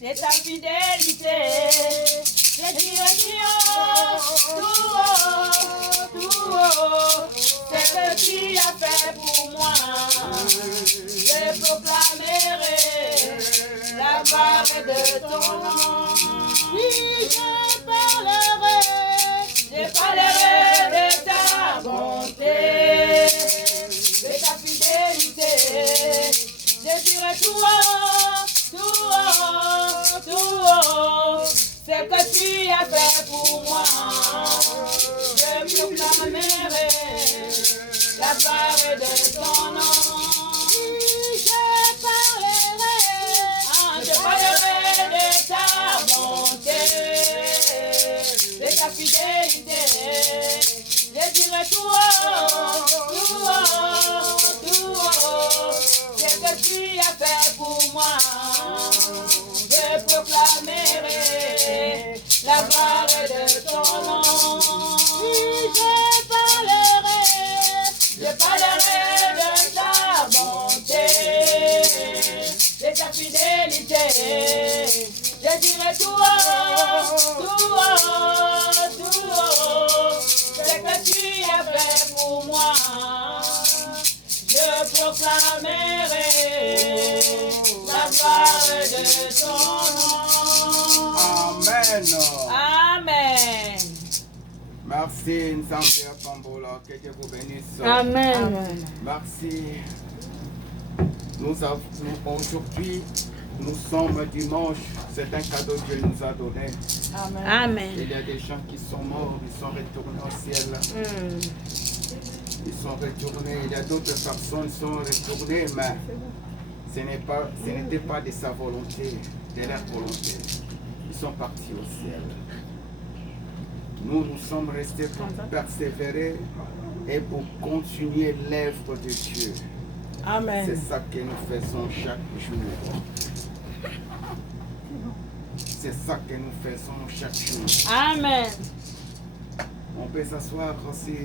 de ta fidélité. Je dirai tout haut, c'est que tu as fait pour moi. Je proclamerai la gloire de ton nom. Oui, je parlerai de ta bonté, de ta fidélité. Je dirai tout haut, c'est que tu as fait pour moi. Je proclamerai la gloire de ton nom. Je parlerai de ta bonté, de ta fidélité. Je dirai tout haut, c'est que tu as fait pour moi. Je proclamerai la gloire de ton nom. Je parlerai de ta bonté, de ta fidélité. Je dirai tout haut, c'est que tu as fait pour moi. Je proclamerai la gloire de ton nom. Amen. Amen. Merci, Nzambe Apambola, que Dieu vous bénisse. Amen. Merci. Aujourd'hui, nous sommes dimanche. C'est un cadeau que Dieu nous a donné. Amen. Il y a des gens qui sont morts, ils sont retournés au ciel. Ils sont retournés. Il y a d'autres personnes qui sont retournées, mais ce n'était pas de sa volonté, de leur volonté. Ils sont partis au ciel. Nous sommes restés pour persévérer et pour continuer l'œuvre de Dieu. Amen. C'est ça que nous faisons chaque jour. C'est ça que nous faisons chaque jour. Amen. On peut s'asseoir si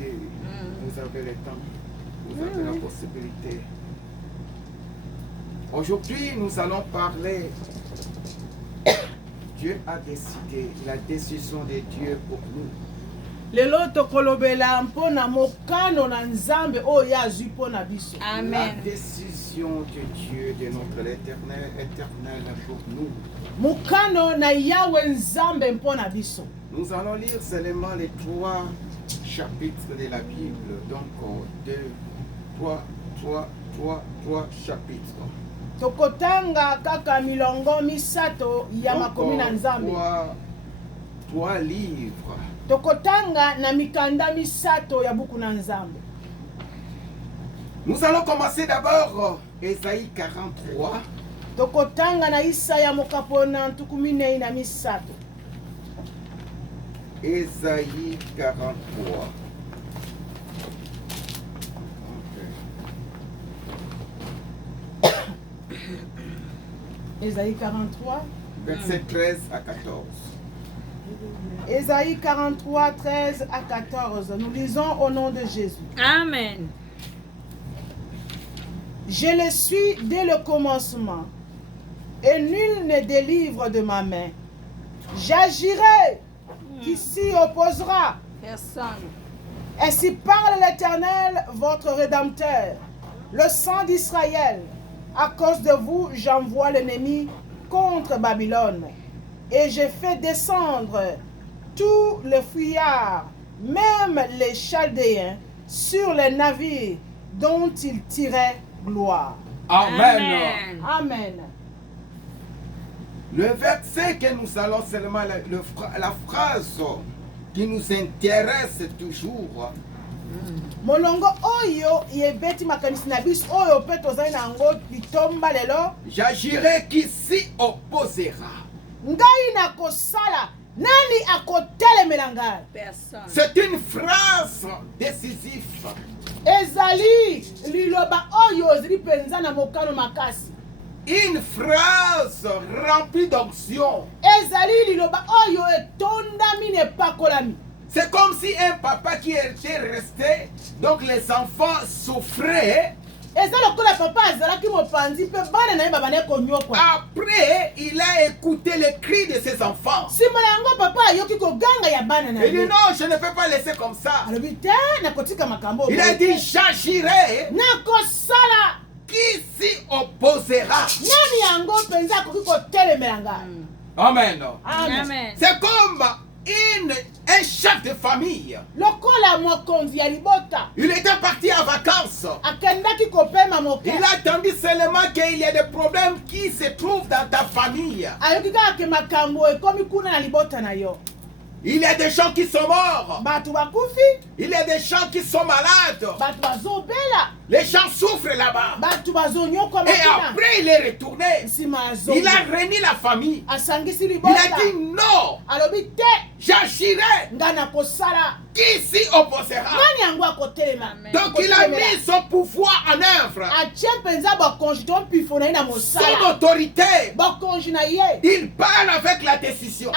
vous avez le temps, vous avez la possibilité. Aujourd'hui, nous allons parler. Dieu a décidé, la décision de Dieu pour nous. Lelo tokolobela mpona mokano na nzambe oyo azwi mpona biso. Amen. La décision de Dieu, de notre éternel pour nous. Mokano na Yawe nzambe mpona biso. Nous allons lire seulement les 3 chapitres de la Bible. Donc 3 chapitres. Tokotanga kaka milongo misato ya makomi na nzambe. 3 livres. Tokotanga na mikanda misato ya buku na nzambe. Nous allons commencer d'abord Ésaïe 43. Tokotanga na Isaya mokapona ntukumine na misato. Ésaïe 43. Ésaïe 43. Verset 13 à 14. Ésaïe 43, 13 à 14. Nous lisons au nom de Jésus. Amen. Je le suis dès le commencement, et nul ne délivre de ma main. J'agirai, qui s'y opposera? Personne. Ainsi parle l'Éternel, votre Rédempteur, le sang d'Israël. À cause de vous, j'envoie l'ennemi contre Babylone, et je fais descendre tous les fuyards, même les Chaldéens, sur les navires dont ils tiraient gloire. Amen. Amen. Le verset que nous allons seulement, la phrase qui nous intéresse toujours. Molongo oyo yebeti makanisi na biso oyo pe tozali na ngo litomba lelo. J'agirai qui s'y opposera. Ngai na kosala nani akotelemela ngai? Personne. C'est une phrase décisive. Ezali liloba oyo ezali penza na mokano makasi. Une phrase remplie d'onction. Ezali liloba oyo etondami ne pakolami. C'est comme si un papa qui était resté, donc les enfants souffraient, Après, il a écouté les cris de ses enfants. Il dit non, je ne peux pas laisser comme ça. Il a dit j'agirai. Qui s'y opposera? Amen. Amen. C'est comme un chef de famille. Il était parti en vacances. Il a attendu seulement qu'il y ait des problèmes qui se trouvent dans ta famille. Il y a des gens qui sont morts. Il y a des gens qui sont malades. Les gens souffrent là-bas. Et après, il est retourné. Il a réuni la famille. Il a dit non. J'agirai. Qui s'y opposera? Donc il a mis son pouvoir en œuvre. Son autorité. Il parle avec la décision.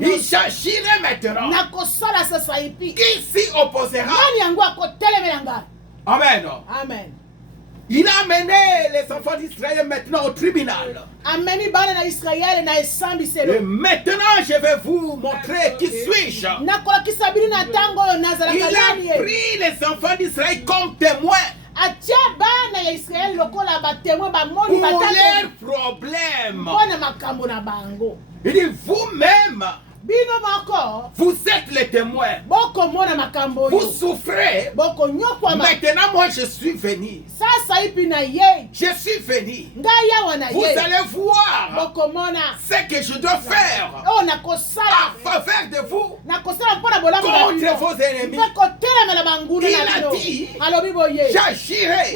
Il j'agirai maintenant. Qui s'y opposera? Amen. Il a amené les enfants d'Israël maintenant au tribunal. Et maintenant, je vais vous montrer qui suis-je. Il a pris les enfants d'Israël comme témoins pour leurs problèmes. Il dit vous-même, vous êtes les témoins. Vous souffrez. Maintenant, moi, je suis venu. Je suis venu. Vous allez voir ce que je dois faire en faveur de vous contre vos ennemis. Il a dit, j'agirai.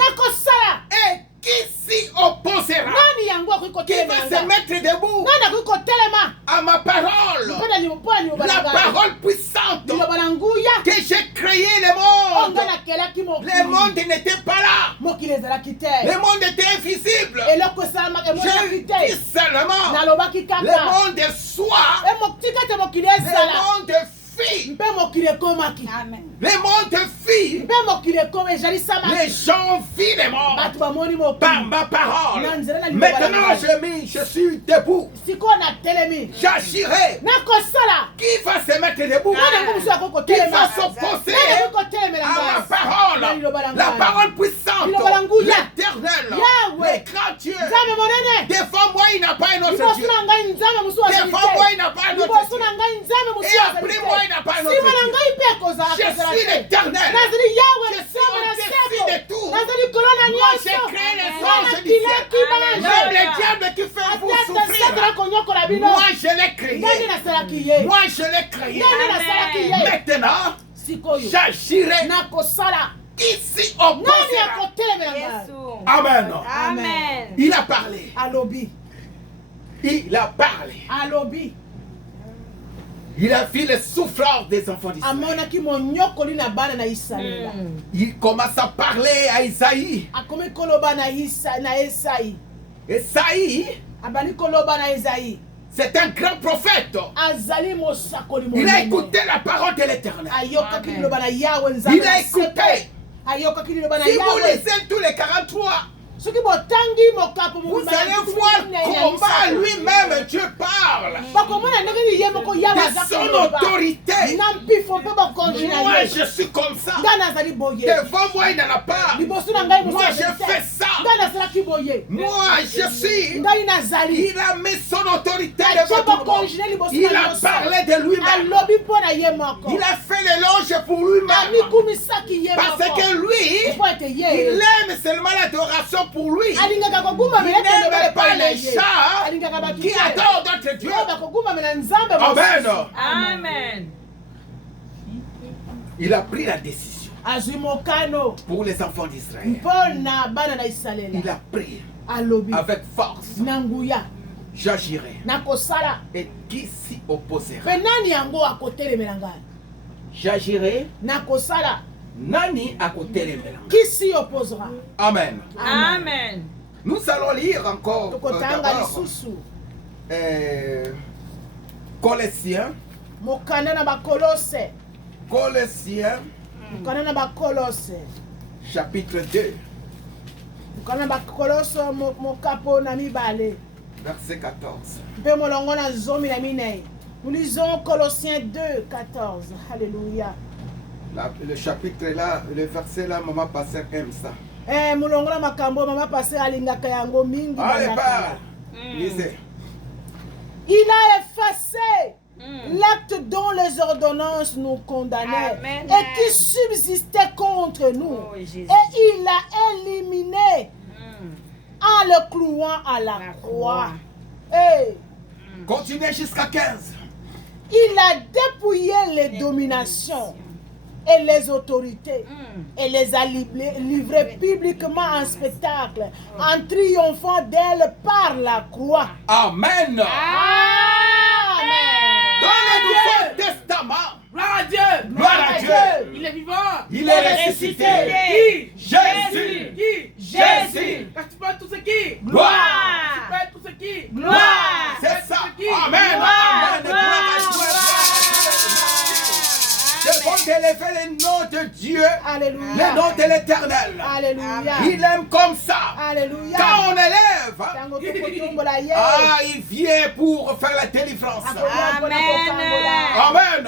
Et qui s'y opposera? Qui va se mettre debout à ma parole? La parole puissante que j'ai créé le monde. Le monde n'était pas là. Le monde était invisible. Je dis seulement le monde soit. Le monde fille. Les mondes filles. Les gens vivent les morts par ma parole. Maintenant je suis debout. J'agirai. Qui va se mettre debout? Qui va s'opposer à ma parole? La parole puissante, l'éternel, le grand Dieu. Devant moi il n'a pas un autre Dieu. Devant moi il n'a pas un autre Dieu. Et après moi il n'a pas un autre Dieu. Je suis l'éternel. Je suis au-dessus de tout. Moi j'ai créé les anges du ciel. Même les diables qui font vous souffrir. Moi je l'ai créé. Moi je l'ai créé. Maintenant, j'agirai. Qui s'y opposera? Amen. Amen. Il a parlé. Il a parlé. Il a vu les souffrances des enfants d'Israël. Il commence à parler à Isaïe. Isaïe, c'est un grand prophète. Il a écouté la parole de l'Éternel. Il a écouté. Si vous lisez tous les 43, vous allez voir comment lui-même Dieu parle de son autorité. Moi je suis comme ça. Devant moi il n'en a pas. Moi je fais ça. Moi je suis. Il a mis son autorité devant tout le monde. Il a parlé de lui-même. Il a fait l'éloge pour lui-même. Parce que lui, il aime seulement l'adoration pour lui. Il n'aime pas les gens qui adorent d'autres dieux. Amen. Amen. Il a pris la décision pour les enfants d'Israël. Il a pris avec force. J'agirai. Et qui s'y opposera? J'agirai. Nani à côté de Qui s'y opposera? Amen. Amen. Nous allons lire encore d'abord Colossiens. Colossiens chapitre 2. Kana bakoloso mokapo na mibale. Verset 14. Mpe molongo na zomi na minei. Nous lisons Colossiens 2, 14. Alléluia. Le chapitre là, le verset là, maman pasteur aime ça. Molongo na makambo mama pasteur alingaka yango mingi. Allez, parle. Lisez. Il a effacé l'acte dont les ordonnances nous condamnaient. Amen. Et qui subsistait contre nous. Oh, Jésus. Et il l'a éliminé en le clouant à la croix. Hey. Continuez jusqu'à 15. Il a dépouillé les dominations et les autorités et les a livrées publiquement en spectacle en triomphant d'elles par la croix. Amen. Amen. Dans le Nouveau Testament, Gloire à Dieu. gloire à Dieu, Il est vivant. il est ressuscité. Qui? Jésus. Qui? Jésus. Quand tu peux tout ce qui? Gloire. Tu peux tout ce qui? Gloire. C'est ça. Qui? Amen. Amen. Gloire à Dieu. C'est bon d'élever le nom de Dieu, Alléluia. le nom de l'Éternel. Alléluia. Il aime comme ça. Alléluia. Quand on élève, Tango tokotombola ye. il vient pour faire la délivrance. Akoya mpona kokambola. Amen.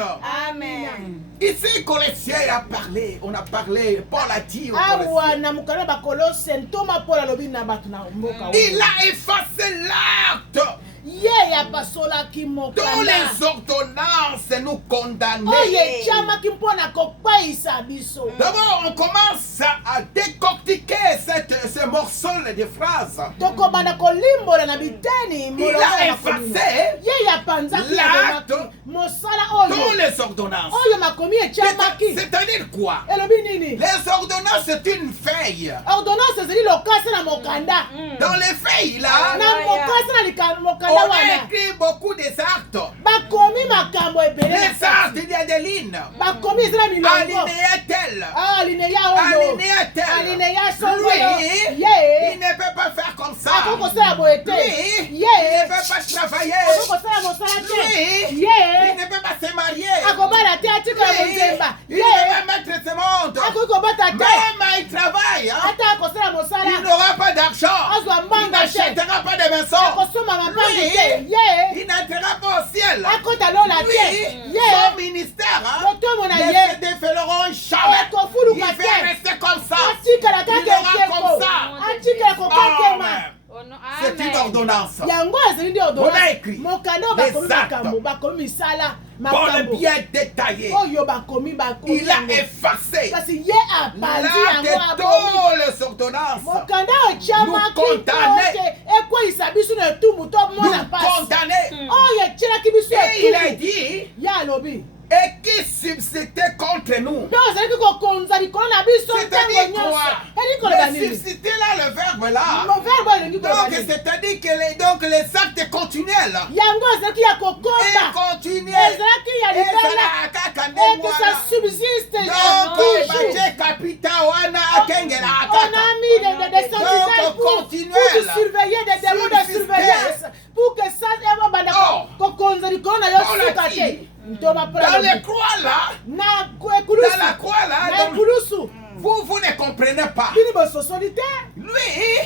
Amen. Ici, Colossiens a parlé, on a parlé, Paul a dit aux Awa Colossiens. na mukana bakolosi ntoma Paul alobi na bato na mboka. Il a effacé l'acte Ye ya basolaki dont mokanda. les ordonnances nous condamnaient. Oyo etiamaki mpona kokwaisa biso. D'abord, on commence à décortiquer ce morceau de phrases. Tokobanda kolimbola na biteni Il molongo a ya makomi. effacé Ye ya panzaki l'acte ya mosala dont oyo. les ordonnances. Oyo makomi etiamaki. C'est-à-dire quoi? Elobi nini? Les ordonnances, c'est une feuille. Ordonnance ezali lokasi na mokanda. Dans les feuilles, là, Na mokasi na mokanda on a wana. écrit beaucoup des actes. Bakomi makambo ebele. Les actes, il y a des lignes. Bakomi ezala milongo. Alinéa tel. Alinéa oyo. Alinéa tel. Alinéa songo Lui, yo. il Ye. ne peut pas faire comme ça. Akokosala boye te. Lui, il Ye. ne peut pas travailler. Akokosala mosala te. Lui, il Ye. ne peut pas se marier. Akobala te atika ya Lui, bonzemba. il Ye. ne peut pas mettre ce monde. Akoki kobota te. Même il travaille. Hein. Ata akosala mosala. Il n'aura pas d'argent. Azwa Il mbanga te. n'achètera pas de maison. Akosoma mapangu Lui, te. Ye. il n'entrera pas au ciel. Akota lola te. Lui, Ye. son ministère hein, Botomo na ne ye. se déferleront jamais. Ekofuluka Il te. va rester comme ça. Atikala Il kaka aura ekeko. comme ça. Atikala kokakema. Amen. Oh non, C'est une Amen. ordonnance. Yango ezali nde On a ordonnance. écrit Mokanda les bakomi actes. makambo bakomi misala Bon, makambo bien détaillé. oyo bakomi bakomi Il a yango. effacé kasi ye apandi l'acte yango de abomi toutes les ordonnances. mokanda otiamaki Nous condamner. ete ekweyisa biso na etumbu tomona Nous mpasi condamner. oyo etielaki biso Et il a etumbu dit, ye alobi et qui subsistait contre nous. mpe ozalaki kokonza likolo na biso ntango C'est-à-dire nyonso quoi? elingi koloba Le nini subsisté là, le verbe là. moverbe oyo elingi koloba Donc, nini c'est-à-dire que les actes continuels. yango ezalaki ya Et kokomba continuels. ezalaki ya Et ça libela n'a qu'à et kande que ça mwana. subsiste Donc, toujours. baje kapita wana akengela On akaka. a mis des sentinelles pour continuel. surveiller des démons de Subsister. surveillance pour que ça eba banda Oh. kokonza likolo na yo Paul suka a te dit, ntoma Dans les croix là, na dans la ekulusu croix là, na donc, ekulusu vous ne comprenez pas. bini bososoli te Lui,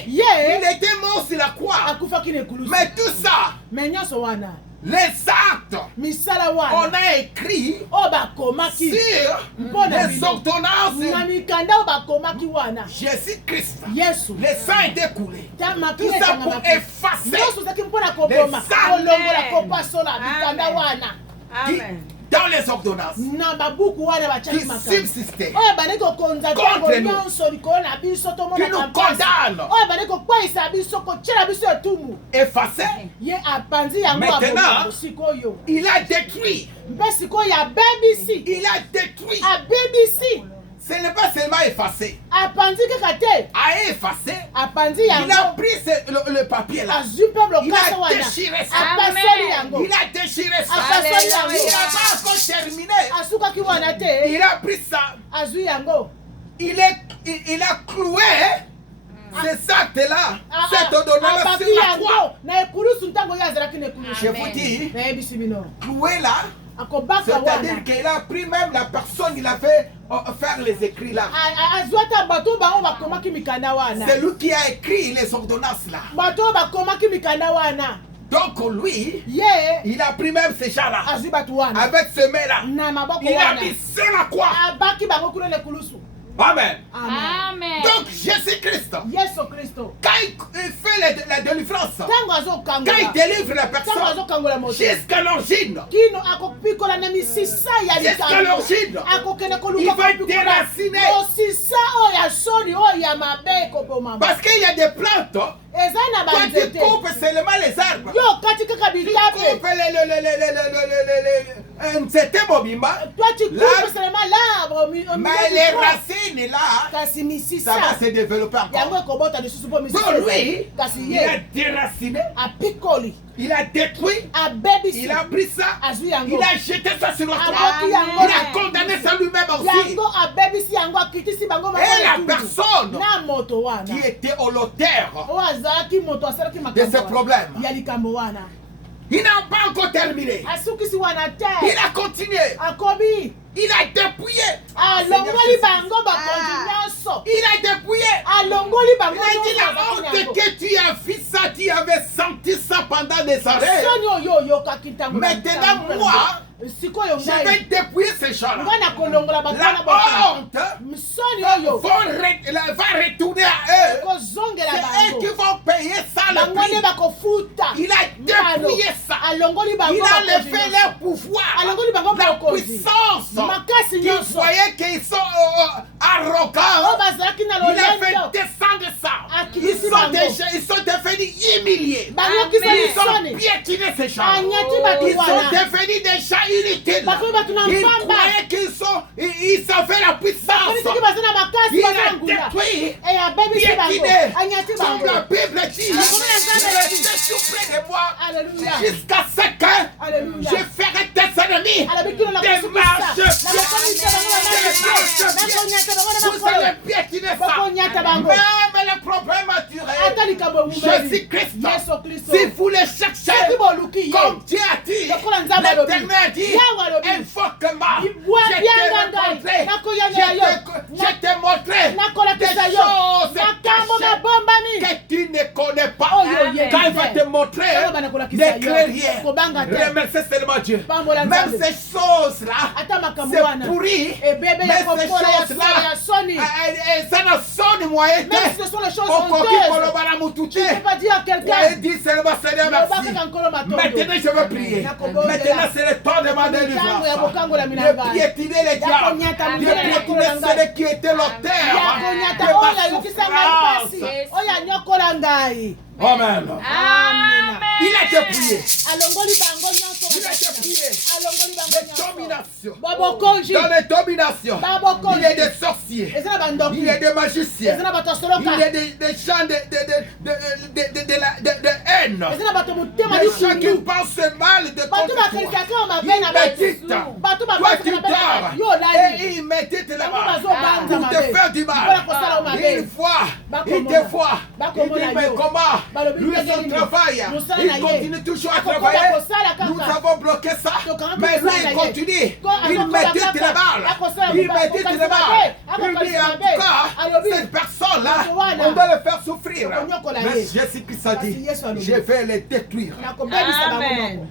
il ye était mort sur la croix. akufaki na ekulusu Mais tout ça, me nyonso wana les actes, misala on wana a écrit oyo bakomaki sur mpona les bino ordonnances. na mikanda oyo bakomaki wana Jésus-Christ, yesu le sang est écoulé. ta Tout ça pour effacer nyonso ozalaki mpona koboma Les actes. kolongola kopasola mikanda Amen. wana qui, Amen. dans les ordonnances na babuku wana qui batiaki makambo subsistaient, oyo ebandi kokonza ntango Contre nous. nyonso likolo na biso qui tomona nous kampasi condamnent, oyo ebandi kokweyisa biso kotiela biso etumu effacés. ye apanzi yango Maintenant, abombango sikoyo Il a détruit. mpe sikoyo abebisi Il a détruit. abebisi Ce n'est pas seulement effacé. apanzi kaka te A effacé. apanzi Il a yango pris le papier là. azwi mpe Il lokasa a wana déchiré ça. apasoli yango Il a déchiré ça. apasoli Il yango n'a pas encore terminé. asukaki wana te Il a pris ça. azwi yango Il a cloué ces actes-là. Cette ordonnance abaki sur la croix. yango na ekulusu ntango ye azalaki na ekulusu Je vous dis, nayebisi bino cloué là, akobaka C'est-à-dire wana qu'il a pris même la personne, il a fait faire les écrits là. azwata bato bango bakomaki mikanda wana C'est lui qui a écrit les ordonnances là. bato bakomaki mikanda wana Donc lui, ye il a pris même ces gens-là, azwi bato wana avec ce main-là. na maboko Il a wana mis sur la croix. abaki bango kuna lekulusu Amen. Amen. Donc Jésus-Christ, yesu kristo quand il fait la délivrance, ntango quand il azokangola délivre la ntango personne azokangola moto jusqu'à l'origine, kino akopikola na misisa ya jusqu'à likambo l'origine, akokende il koluka va déraciner. mosisa oyo ya soni oyo ya mabe ekoboma Parce qu'il y a des plantes, eza na quand tu banzete coupes seulement les arbres, yo kati kaka tu bitape coupes un certain mobimba, toi tu Là, coupes seulement l'arbre mais les racines là, kasi ça misisa va se développer yango encore. ekobota lisusu mpo Donc misisa lui, kasi il a ye déraciné, apikoli il a détruit, abebisi il a pris ça, azwi yango il a jeté ça sur la croix. aboti Il yango a condamné ça lui-même aussi. yango abebisi yango akitisi bango Et la personne na moto wana qui était au l'auteur oyo azalaki moto asalaki de makambo ce wana. problème, ya likambo wana il n'a pas encore terminé. asukisi wana te Il a continué. akobi Il a dépouillé. alongoli bango bakonzi nyonso Il a dépouillé. alongoli Il bango a dit la honte que tu as vu ça, tu avais senti ça pendant des années. soni oyo oyokaki ntango na Maintenant, ntango. moi, sikoyo je vais ngai dépouiller ces gens-là. ngai nakolongola bato wana La honte soni oyo va retourner à eux. kozongela C'est eux qui bango vont payer ça le bango nde prix. bakofuta Il a dépouillé ça. alongoli bango Il a bakonzi enlevé nyonso. leur pouvoir, alongoli bango la bakonzi puissance. makasi Ils nyonso voyaient qu'ils sont oyo arrogants. bazalaki na Il a fait lolendo descendre ça. Akitisi Ils sont devenus humiliés. banyokisa Ils ont misoni piétiné ces gens. anyati bato Ils sont wana devenus des gens inutiles. bakomi bato na Ils mpamba croyaient ils avaient la puissance. bakomisaki baza na makasi Il baza na a ngunda détruit, abebisi bango piétiné. anyati Comme la bango Bible dit, restez tout près de moi Alléluia. jusqu'à ce que Alléluia. je ferai tes ennemis. alobikilo na Des marches nakokomisa bango Vous bango allez piétiner ça. bakonyata bango Même les problèmes naturels. ata likambo Jésus-Christ. yesu kristo Si vous les cherchez, soki boluki ye comme Dieu a dit, lokola nzambe alobi l'Éternel a dit, yawe alobi invoque-moi. ibwa Je byanga t'ai ngai rencontré. nakoyanga yo Je t'ai montré des nakolakisa yo choses makambo cachées mabombami que tu ne connais pas. oyo ye Quand il va te montrer Oyo banakolakisa des yo. clairières, Kobanga te. remercie seulement Dieu. Pambola Même Nzambe. ces choses-là, ata makambo c'est wana pourri. ebebe Mais ya ces kopola ya choses-là, soni ça ne sonne moyen même si ce sont les choses okoki honteuses koloba na mutu tu ne te. peux pas dire à Ouais, quelqu'un dis seulement Seigneur loba merci. kaka nkolo matondo Maintenant je veux prier. Maintenant c'est le temps de demander Ntango ya délivrance. kokangola milanga. De piétiner les diables. konyata De mibele ya piétiner nkolo na ngai. celui qui était l'auteur ya de konyata oyo ma ayokisa ngai pasi souffrance. oyo anyokola ngai Amen. amina Il a dépouillé. alongoli bango nyonso Il a dépouillé. alongoli bango Les nyonso dominations. babokonzi Dans les dominations, babokonzi il y a des sorciers. eza na bandoki Il y a des magiciens. eza na bato Il asoloka y a des gens de haine. eza na bato motema Des gens qui likundu pensent mal de bato contre toi. bakanisaka yo mabe Ils na bato méditent. bato Toi babasaka tu mabe na dors. bato yo olali Et ils méditent bango là-bas. bazobanza Pour te mabe faire du mpona mal. kosala yo mabe Une fois, il Bakomona. te voit. Il Bakomona dit mais yo. comment Balobi lui ndenge son nini? travail. Mosala na Il ye. continue toujours à Akokoba travailler. kosala kaka. Nous avons bloqué ça. Tokanga Mais lui kosala il ye. continue. Ko Il akokoba médite kaka. les balles. Akosala Il mabe. médite les Akokalisa balles. mabe. Il dit Akokalisa en tout mabe. cas, Alobi. cette personne-là, Bato wana. on doit le faire souffrir. Tokonyokola Mais ye. Jésus-Christ a dit, Kasi Yesu alobi. je vais les détruire. nakobebisa bango Amen. moko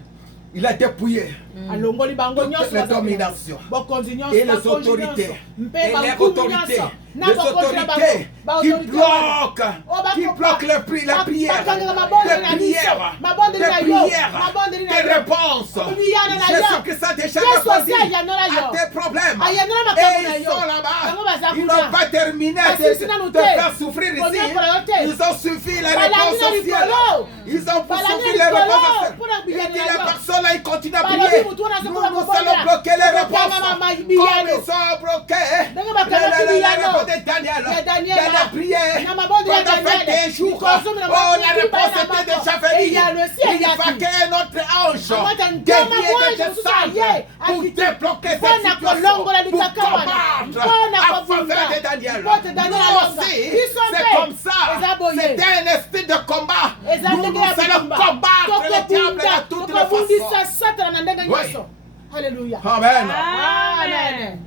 Il a dépouillé alongoli bango nyonso toutes les dominations bokonzi nyonso et les bakonzi autorités. nyonso mpe Et les bankumu autorités. nyonso na Les bokonzi na autorités bango qui baautorité wana. bloquent la prière, bakangaka mabondeli na biso mabondeli na yo mabondeli na tes yo réponses. Obiyana na yo. Jésus-Christ a déjà Yesu répondu osi ayanola yo. à tes problèmes. Ayanola makambo Et na ils yo. sont là-bas. Bango baza Ils kuna. n'ont pas terminé de Basisi nanu te te. faire souffrir ici. Konyokola yo te. Ils ont suffi la Balangi réponse na au ciel. likolo. Ils ont Balangi suffi na les likolo. réponses. Mpona Il biyano dit na la yo. personne là, il continue à Balobi prier. mutu wana Nous azokola allons kobonda. bloquer les Tokanga réponses. mama Comme biyano. ils sont bloqués. Ndenge bakangaki La biyano. réponse de Daniel. Ya Daniel. Dans la prière. Na mabondeli ya Pendant Daniel. 21 jours. Mikozumi na Oh, la makuti réponse bana était mako. déjà venue. Eyano esi Il eyaki. va qu'un autre ange Amata qui ntoma vient mwanji de mosusu descendre aye. pour Akiti. débloquer cette Mpona situation, kolongola pour likaka wana. combattre Mpona en kobunda. faveur de Daniel. Mpo te Daniel Nous alonga. aussi, Biso c'est mpe. comme ça. Eza boye. C'est un esprit de combat. Eza Nous ndenge ya allons bitumba. combattre le diable Tokobunda. de toutes les Tokobundisa façons. satana na ndenge Oui. nyonso Alléluia. Amen. Amen.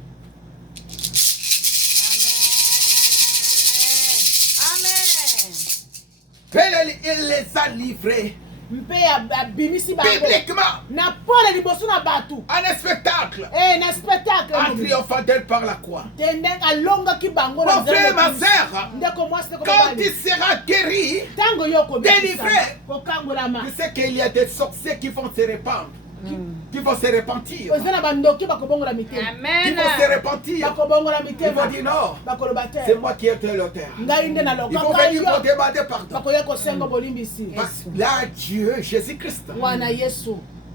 Amen. Il les a livrés Mpe ya bimisi bango. publiquement Na pole liboso na batu. en un spectacle Na spectacle. en triomphateur par la croix. Tendeng alonga ki bango na Mon frère, ma sœur, ndeko mwasi ko quand bali. il sera guéri, Tango yoko délivré. kokangolama. tu sais qu'il y a des sorciers qui vont se répandre, qui vont se repentir, Ozana bandoki bakobongola mitema. qui Amen. vont se repentir. Bakobongola Ils mitema. vont dire non, Bakoloba c'est te. moi qui ai été l'auteur. Ngai nde na Ils vont loka venir pour demander pardon. bakoya kosenga bolimbisi. Parce que là, Dieu, Jésus-Christ, Wana Yesu.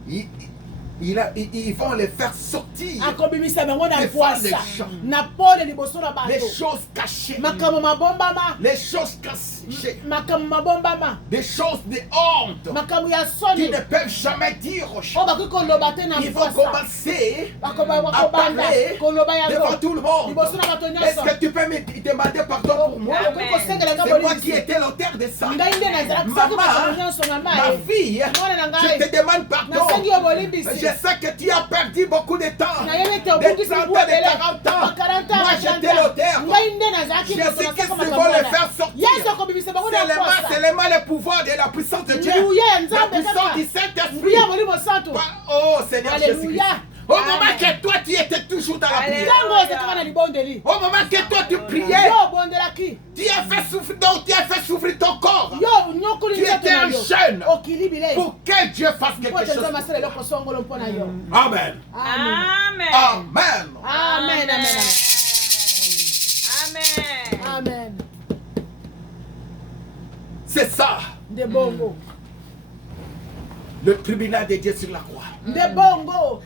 ils vont les faire sortir Akobimisa bango na Les voisa. femmes, les gens. Na pole liboso na les bato. choses cachées, Makambo mabombama. les choses cachées, Makambo mabombama. des choses de honte Makambo ya qui soni. ne peuvent jamais dire aux O gens. bakoki koloba te na Ils vont voisa. commencer à Bakobanda parler koloba devant yango. tout le monde. Liboso na bato Est-ce nyonso. que tu peux me demander pardon pour moi? Okoki kosengela nga C'est moi qui bolimbisi. étais l'auteur de ça. Ngai nde nazalaki soki bato Maman, nyonso mama. ma fille, Mwana na je ngai. te demande pardon. Nasengi yo bolimbisi. Je sais que tu as perdu beaucoup de temps. Nayebi te De obungisi 30 ans, buwa de bele. 40 ans. Ba 40 ans, Moi, ba j'étais 30 ans. l'auteur. Ngai nde nazalaki Je moto sais nasaka qu'ils makambo vont les wana. faire sortir. Yesu akobimisa bango na posa. C'est le pouvoir de la puissance de Dieu. Nguya ya La Nzambe puissance kaka. du Saint-Esprit. Nguya molimo santo. Oh Seigneur Alléluia. Jésus-Christ. Au moment Amen. que toi tu étais toujours dans la prière. Ntango ezalaka na libondeli. Au moment que toi tu priais. Yo obondelaki. Tu as fait souffrir, donc tu as fait souffrir ton corps. Yo nyokoli Tu nzoto étais na un yo. jeune. Okili bilei. Pour que Dieu fasse Po quelque te chose. nzambe asala eloko songolo mpo na yo. Amen. Amen. Amen. Amen. Amen, amen, Amen. amen. C'est ça, Nde bongo. le tribunal de Dieu sur la croix. Nde bongo.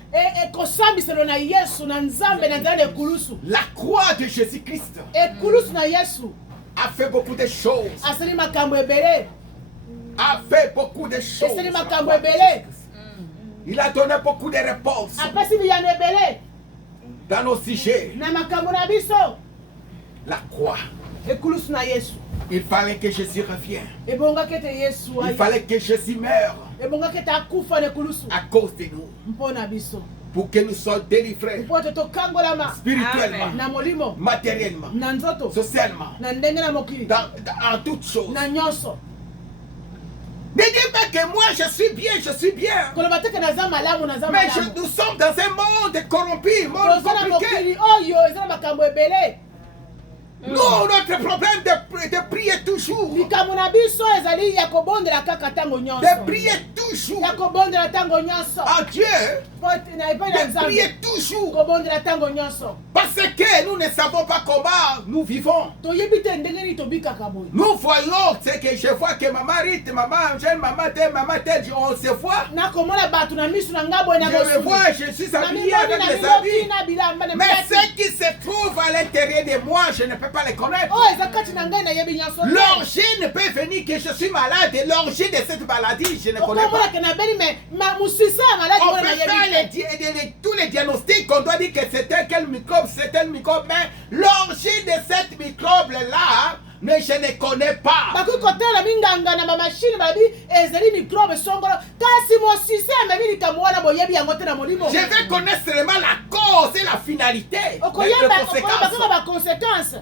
Ekosambiselo na Yesu na Nzambe na nzambe ekulusu. La croix de Jésus-Christ Ekulusu na Yesu. a fait beaucoup de choses. Asali makambo ebele. A fait beaucoup de choses. Esali sur la makambo croix de ebele. Jésus-Christ. Il a donné beaucoup de réponses Apesi biyano ebele. dans nos sujets. Na makambo na biso. La croix. Ekulusu na Yesu. Il fallait que Jésus revienne. Ebongaki ete Yesu Il aya. fallait que Jésus meure Ebongaki ete akufa na ekulusu. à cause de nous. Mpo na biso. Pour que nous soyons délivrés Mpo ete tokangolama. spirituellement, Na molimo. matériellement, Na nzoto. socialement, Na ndenge na mokili. en toutes choses. Na nyonso. Ne dis pas que moi je suis bien, je suis bien. Koloba te ke naza malamu naza Mais malamu. nous sommes dans un monde corrompu, monde Toza na compliqué. mokili oyo eza na makambo ebele. Nous, notre problème de prier toujours. Likambo na biso ezali ya kobondela kaka ntango nyonso. De prier toujours Ya kobondela ntango nyonso. à Dieu. Po na epai na De Nzambe. prier toujours. Kobondela ntango nyonso. Parce que nous ne savons pas comment nous vivons. Toyebi te ndenge nini tobikaka boye. Nous voyons, c'est que je vois que maman Rite, maman Angèle, maman tel, on se voit. Nakomona bato na misu na nga boye na Je me bosuli. vois, je suis Na habillé mibali avec na les biloko habits. na bilamba na Mais milati. ce qui se trouve à l'intérieur de moi, je ne peux pas les connaître. Oh eza kati na ngai nayebi nyonso te. L'origine ne peut venir que je suis malade. Et l'origine de cette maladie, je ne connais Okomona pas. ke nabeli me mosisa ya maladi On wana peut nayebi faire tous les diagnostics. On doit dire que c'est tel microbe, c'est tel microbe. Mais l'origine de cette microbe-là, mais je ne connais pas. bakoki kotala minganga na bamashine balobi ezali microbe songolo kasi mosisa amemi likambo wana boyebi yango te na molimo. Je vais connaître seulement la cause et la finalité. Okoyeba les conséquences. kaka baconséquence.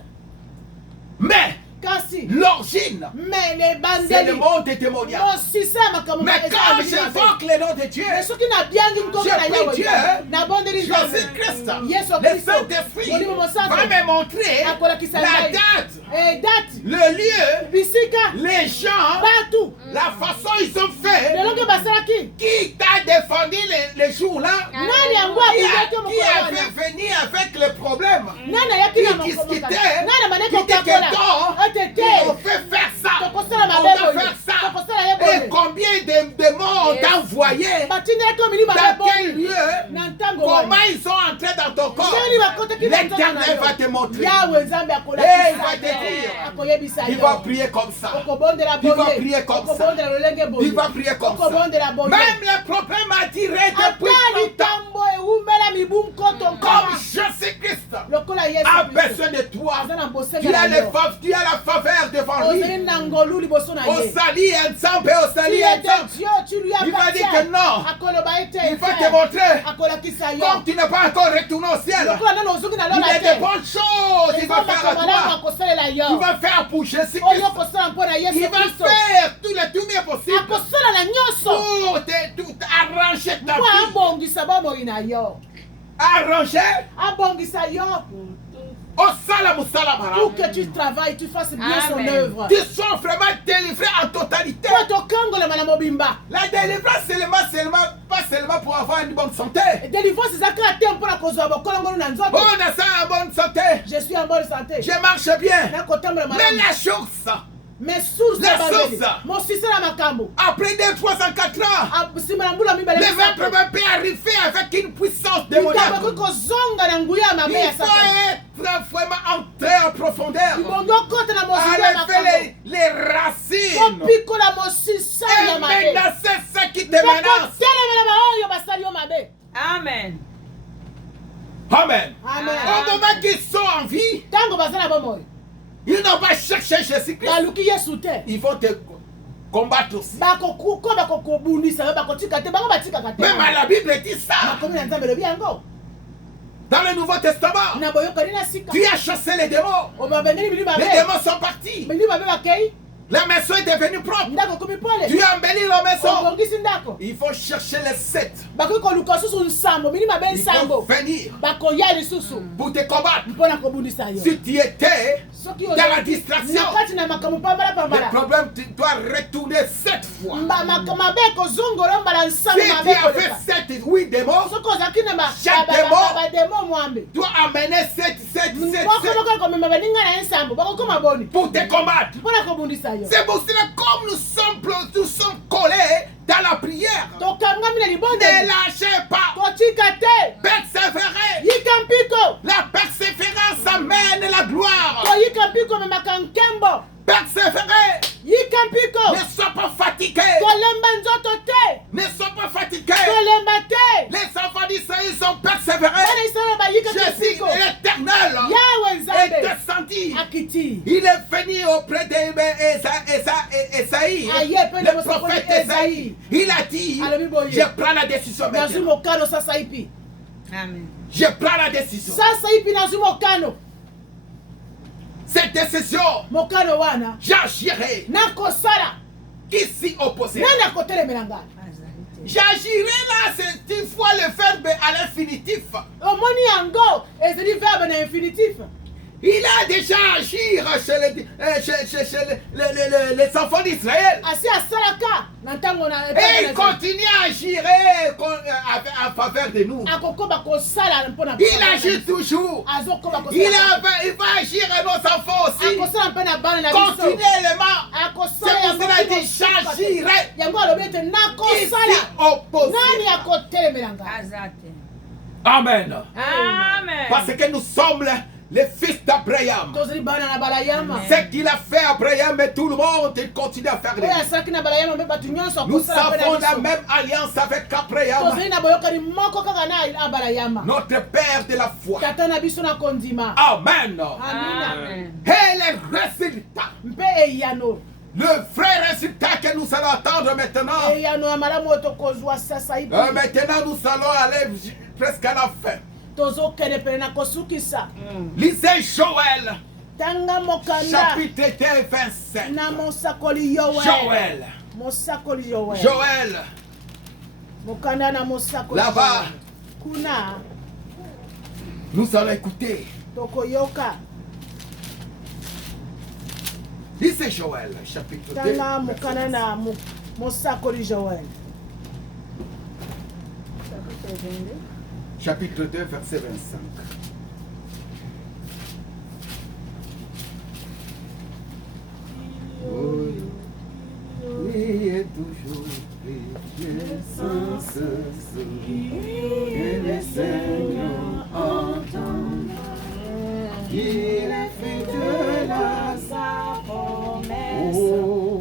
Mais Kasi l'origine, me c'est le lebandeli monde témoignage. mosisa ya makambo Mais quand j'invoque le nom de Dieu, mais soki nabiangi nkombo na Je prie yawe Dieu, nabondeli Nzambe. Jésus-Christ, Yesu le Kristo Saint-Esprit molimo mosantu va me montrer akolakisa la ngai date, date le lieu, bisika les gens, batu la façon ils ont fait, lelonge basalaki qui t'a défendu les jours-là, nani yango qui abundaki mokolo wana avait venu avec le problème, nani ayaki na qui mokomoka discutait, nani amanaki qui dit que okakola non, ete on te fait faire ça, tokosala on mabe doit boye faire ça. tokosala ye Et boye combien de mots on t'a envoyé, batindelaki omili mabe dans quel boye lieu, na ntango comment wana ils sont entrés dans ton corps. ndeni bakotaki na ntango L'Éternel va na te yo montrer. yawe nzambe Eh, il va akolakisa te dire. akoyebisa Il va yo prier comme ça. okobondela Il va boye prier comme ça. okobondela lolenge boye Il va prier comme ça. okobondela boye Même le problème a duré depuis ata longtemps. likambo ewumela mibu nkoto Comme nkoma Jésus-Christ. lokola a besoin de toi. Tu as la faveur devant lui. Au sali ensemble, au sali ensemble. Il va dire que non. Il va te montrer. Comme tu n'as pas encore retourné au ciel. Il y a de bonnes choses qu'il va faire à toi. Il va faire pour Jésus-Christ. Il va faire tout le mieux possible pour arranger ta vie. Arranger pour que tu travailles, tu fasses bien son œuvre. Tu sois vraiment délivré en totalité. La délivrance, pas seulement pour avoir une bonne santé. On a ça en bonne santé. Je suis en bonne santé. Je marche bien. Mais la source. Mes sources, mon après 2, 3 ans, 4 ans, les vêtements peut arriver avec une puissance démoniaque. Il faut être vraiment entré en profondeur. Aller faire les racines. Et menacer ceux qui te menacent. Amen. Amen. Au moment qu'ils sont en vie, ils n'ont pas cherché Jésus-Christ. Ils vont te combattre aussi. Même la Bible dit ça. Dans le Nouveau Testament, tu as chassé les démons. Les démons sont partis. La maison est devenue propre. Tu as embelli la maison. Il faut chercher les 7. Ils vont venir pour te combattre. Si tu étais dans la distraction, le problème, tu dois retourner 7 fois. Si tu as fait 7, 8 démons, chaque démon doit amener 7 pour te combattre. C'est pour cela, comme nous sommes collés dans la prière, ne lâchez pas, persévérez. La persévérance amène la gloire. Persévérez. Ne sois pas fatigué. Ne sois pas fatigué. Les enfants d'Israël sont persévérés. Je suis l'Éternel est descendu. Il est venu auprès d'Esaïe, le prophète Esaïe. Il a dit, je prends la décision maintenant. Amen. Je prends la décision. Cette décision, j'agirai. Qui s'y opposera? J'agirai là, c'est une fois le verbe à l'infinitif. Il a déjà agi chez les enfants d'Israël. Et il continue à agir en faveur de nous. Il agit toujours. Il va agir à nos enfants aussi. Continuellement. C'est pour cela qu'il dit j'agirai. Qui s'y oppose. Amen. Amen. Parce que nous sommes les fils d'Abraham. Ce qu'il a fait Abraham et tout le monde, il continue à faire. Nous avons la même alliance avec Abraham, notre père de la foi. Amen. Amen. Et les résultats, le vrai résultat que nous allons attendre maintenant. Maintenant nous allons aller presque à la fin. Lisez Joël, chapitre 2, 27. Joël. Là-bas, nous allons écouter. Lisez Joël, chapitre 2, chapitre 2, verset 25. Oui, est toujours sans que le Seigneur entende. Il est fidèle à sa promesse.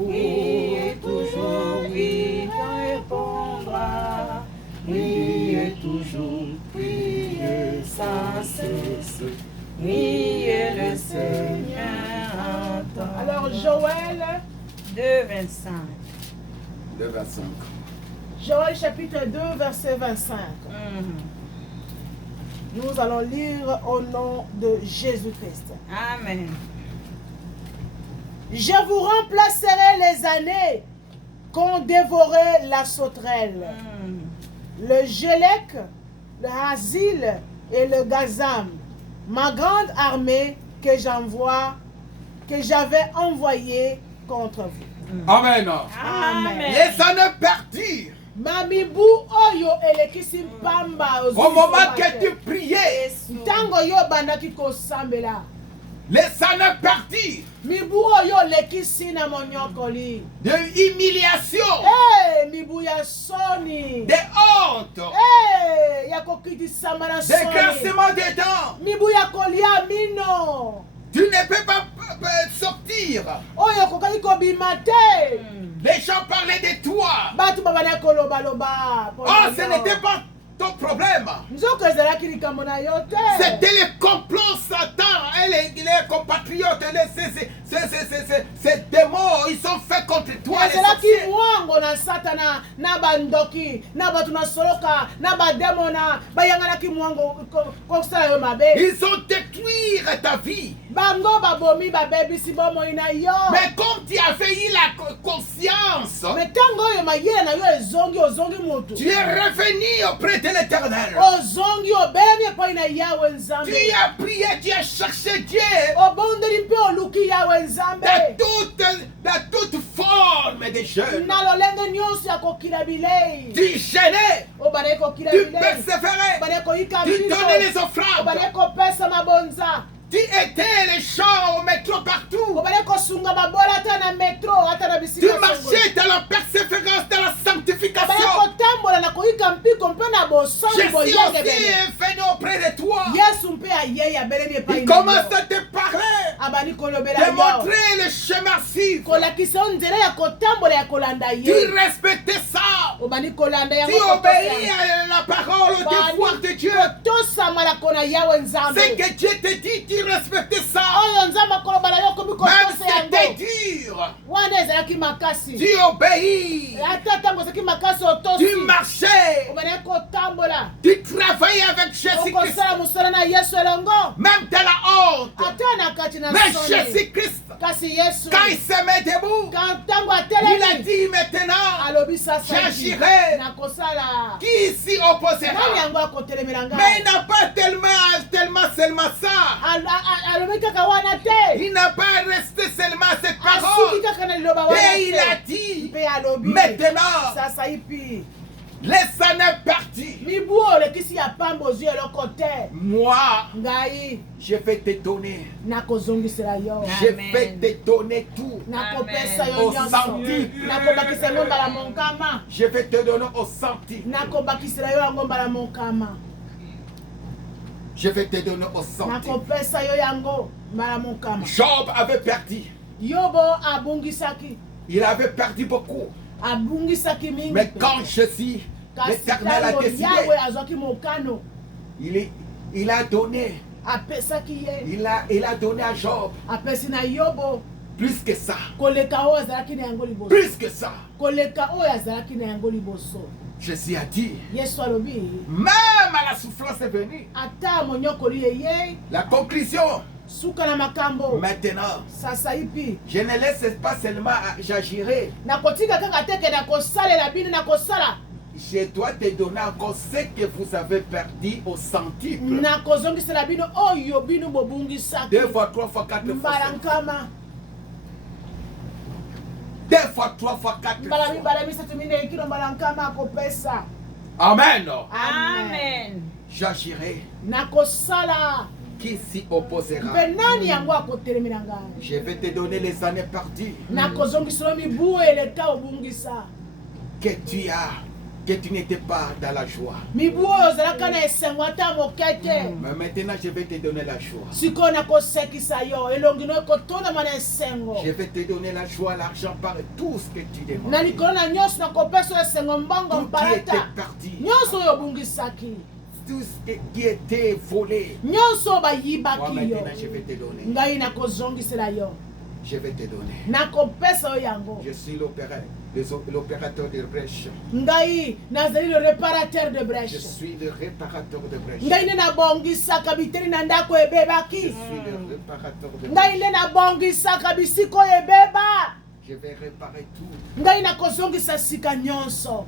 Il est toujours vite répondra. Il est toujours prier sans cesse. Priez le Seigneur entend. Alors Joël, 2:25. 2:25. Joël chapitre 2, verset 25. Nous allons lire au nom de Jésus-Christ. Amen. Je vous remplacerai les années qu'ont dévoré la sauterelle, le Gélec, le Hazil et le Gazam, ma grande armée que j'avais envoyée contre vous. Amen. Amen. Les années perdues. Mamibu oyo elekisi pamba Au moment que tu priais, ntango yo bandaki kosambela les années perdues mibu oyo lekisi na monyokoli de humiliation, mibu ya soni de honte, ya kokitisama na de soni grincement des dents. mibu ya kolia mino Tu ne peux pas sortir. oyo kokaki kobima te Les gens parlaient de toi. bato babandaki kolobaloba Oh, ce n'était pas ton problème. nzoko ezalaki likambo na yo te C'était le complot Satan et les compatriotes, ces démons, ils sont faits contre toi. Les ezalaki sorciers. mwango na satana na bandoki na bato na soloka na bademona bayanganaki mwango kosala yo mabe Ils ont détruit ta vie. bango babomi babebisi bomoi na yo Mais comme tu avais eu la conscience, me ntango oyo mayele na yo ozongi motu tu es revenu auprès de l'Éternel. ozongi obelemi epai na yawe Tu nzambe as prié, tu as cherché Dieu obondeli mpe oluki yawe nzambe dans toute forme de jeûne. na lolenge nyonso ya kokila bilei Tu gênais, obandaki kokila tu bilei persévérais, obandaki koyika tu mpiko donnais les offrandes, obandaki kopesa mabonza tu étais les champs au métro partout. obandaki kosunga mabola ata na metro ata na Tu bisika marchais dans la persévérance, dans la obandaki sanctification. kotambola na koyika mpiko mpe na Je bosoni suis aussi boyengebele venu auprès de toi. yesu mpe ayei abelemi epai Il na yo commence à te parler, abandi kolobela te yo montrer le chemin à suivre. kolakisa yo nzela ya kotambola ya kolanda Tu ye respectais ça. obandi kolanda Tu yango obéis à la parole, au devoir de Dieu. tosamalako na yawe nzambe Ce que Dieu te dit, tu respectais ça. oyo nzambe akoloba na yo okomi Même kotosa c'était yango dur. wana ezalaki makasi Tu obéis. ata ntango ezalaki makasi otosi Tu marchais. obandaki kotambola Tu travaillais avec Jésus-Christ. okosala mosala na yesu elongo Même dans la honte. ata na kati na Mais soni Jésus-Christ, kasi yesu quand il se met debout, ntango il a atelemi dit maintenant, alobi sasa j'agirai. nakosala Qui s'y nani opposera? yango akotelemela Mais ngai il n'a pas seulement ça. alobi kaka wana te Il n'a pas resté seulement à cette asuki parole. kaka na liloba wana Et il a te dit, mpe alobi maintenant, sasa ipi les années parties. mibu oyo olekisi ya pamba ozwi eloko te Moi, ngai je vais te donner. nakozongisela yo Je vais te donner tout. nakopesa Au yo nyonso centime. nakobakisa yango mbala monkama Je vais te donner au centime. nakobakisela yo yango mbala monkama Je vais te donner au centime. nakopesa yo yango mbala monkama Job avait perdu. yobo abungisaki Il avait perdu beaucoup. abungisaki mingi Mais quand Jésus, kasi l'Éternel a ntango décidé, yawe azwaki mokano il a donné. apesaki ye Il a donné à Job apesi na yobo plus que ça. koleka oyo azalaki na yango liboso Plus que ça. koleka oyo azalaki na yango liboso Jésus a dit, yesu alobi même à la souffrance est venue. ata monyokoli eyei La conclusion, suka na makambo maintenant, sasa ipi je ne laisse pas seulement, j'agirai. nakotika kaka teke nakosalela bino nakosala Je dois te donner encore ce que vous avez perdu au centuple. nakozongisela bino oyo bino bobungisaki 2 fois, 3 fois, 4 fois. mbala 5. nkama 2 fois, 3 fois, 4 mbala fois. mibale misato minei kino mbala nkama akopesa Amen. Amen. J'agirai. nakosala Qui s'y opposera? mpe nani yango akotelemela ngai Je vais te donner les années perdues nakozongisela mibu eleka obungisa que tu n'étais pas dans la joie. mibu oyo ozalaka na esengo ata moke te Mais maintenant, je vais te donner la joie. sikoyo nakosekisa yo elongi no ekotondama na esengo Je vais te donner la joie, l'argent, par tout ce que tu demandes. na likolo na nyonso nakopesa yo esengo mbongo Tout qui était mpalata perdu. nyonso oyo obungisaki tout ce qui était volé, nyonso moi bayibaki yo maintenant je vais te donner. ngai nakozongisela yo Je vais te donner. nakopesa yo yango. Je suis l'opérateur de brèche. Ngai nazali le réparateur de Je brèche. suis le réparateur de brèche. Ngai nde nabongisaka biteni na ndako Je ebebaki. suis le réparateur de Ngai brèche. nde nabongisaka bisika oyo ebeba. Je vais réparer tout. Ngai nakozongisa sika nyonso.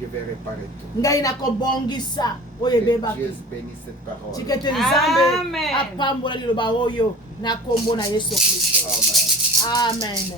Je vais réparer tout. Ngai nakobongisa oyo Que Dieu ebebaki. bénisse cette parole. Tika ete Nzambe Amen. apambola liloba oyo na kombo na Yesu Kristo. Amen. Amen.